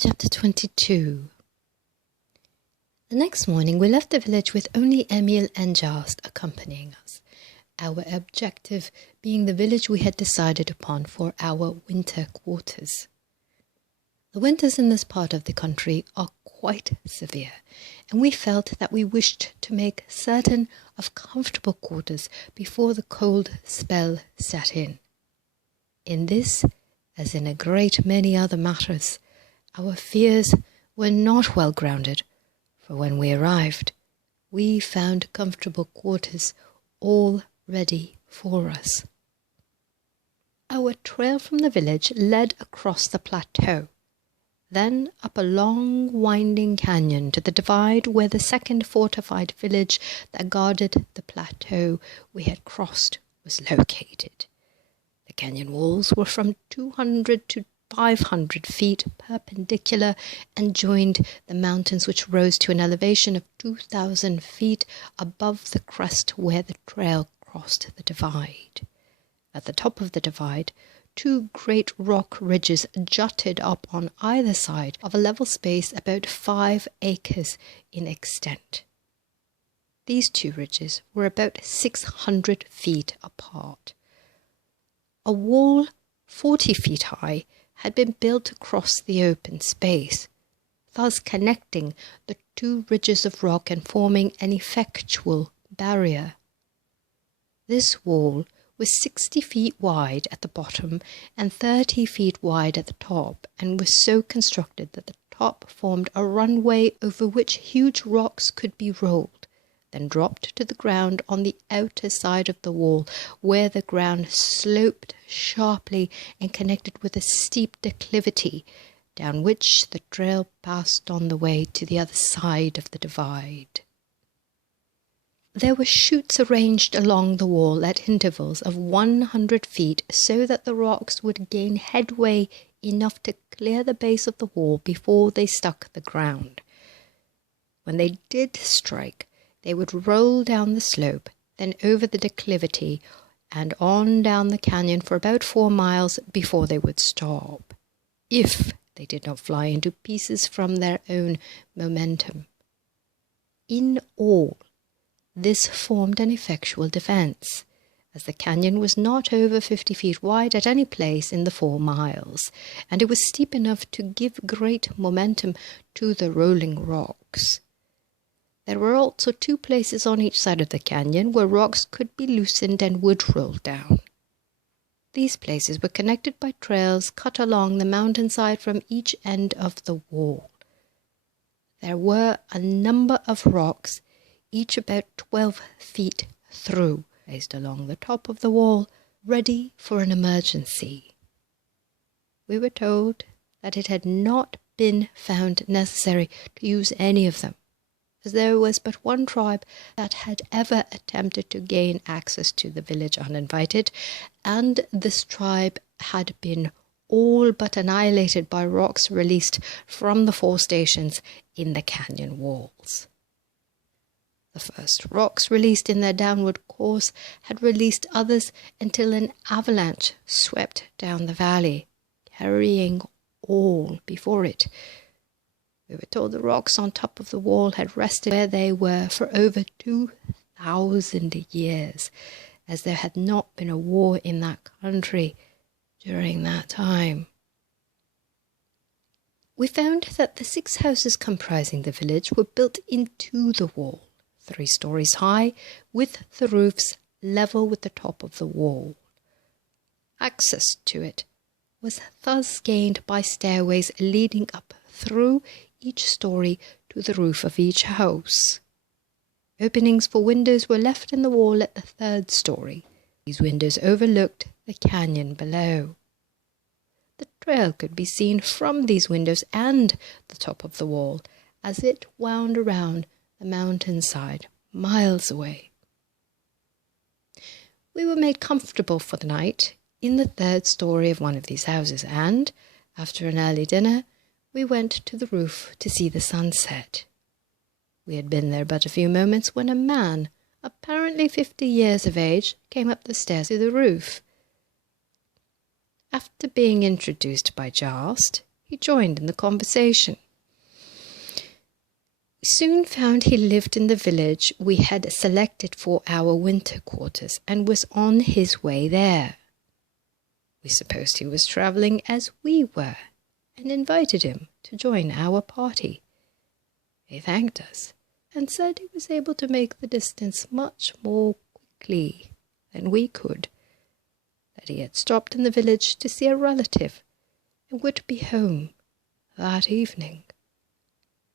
Chapter 22. The next morning we left the village with only Emil and Jast accompanying us, our objective being the village we had decided upon for our winter quarters. The winters in this part of the country are quite severe, and we felt that we wished to make certain of comfortable quarters before the cold spell set in. In this, as in a great many other matters, our fears were not well grounded, for when we arrived, we found comfortable quarters all ready for us. Our trail from the village led across the plateau, then up a long winding canyon to the divide where the second fortified village that guarded the plateau we had crossed was located. The canyon walls were from 200 to 500 feet perpendicular and joined the mountains, which rose to an elevation of 2,000 feet above the crest where the trail crossed the divide. At the top of the divide, two great rock ridges jutted up on either side of a level space about 5 acres in extent. These two ridges were about 600 feet apart. A wall 40 feet high had been built across the open space, thus connecting the two ridges of rock and forming an effectual barrier. This wall was 60 feet wide at the bottom and 30 feet wide at the top, and was so constructed that the top formed a runway over which huge rocks could be rolled, then dropped to the ground on the outer side of the wall, where the ground sloped sharply and connected with a steep declivity, down which the trail passed on the way to the other side of the divide. There were chutes arranged along the wall at intervals of 100 feet, so that the rocks would gain headway enough to clear the base of the wall before they struck the ground. When they did strike, they would roll down the slope, then over the declivity, and on down the canyon for about 4 miles before they would stop, if they did not fly into pieces from their own momentum. In all, this formed an effectual defense, as the canyon was not over 50 feet wide at any place in the 4 miles, and it was steep enough to give great momentum to the rolling rocks. There were also 2 places on each side of the canyon where rocks could be loosened and would roll down. These places were connected by trails cut along the mountainside from each end of the wall. There were a number of rocks, each about 12 feet through, placed along the top of the wall, ready for an emergency. We were told that it had not been found necessary to use any of them, as there was but one tribe that had ever attempted to gain access to the village uninvited, and this tribe had been all but annihilated by rocks released from the 4 stations in the canyon walls. The first rocks released in their downward course had released others until an avalanche swept down the valley, carrying all before it. We were told the rocks on top of the wall had rested where they were for over 2,000 years, as there had not been a war in that country during that time. We found that the 6 houses comprising the village were built into the wall, 3 stories high, with the roofs level with the top of the wall. Access to it was thus gained by stairways leading up through each story to the roof of each house. Openings for windows were left in the wall at the 3rd story. These windows overlooked the canyon below. The trail could be seen from these windows and the top of the wall as it wound around the mountainside miles away. We were made comfortable for the night in the 3rd story of one of these houses, and, after an early dinner, we went to the roof to see the sunset. We had been there but a few moments when a man, apparently 50 years of age, came up the stairs to the roof. After being introduced by Jast, he joined in the conversation. We soon found he lived in the village we had selected for our winter quarters and was on his way there. We supposed he was travelling as we were and invited him to join our party. He thanked us and said he was able to make the distance much more quickly than we could, that he had stopped in the village to see a relative and would be home that evening.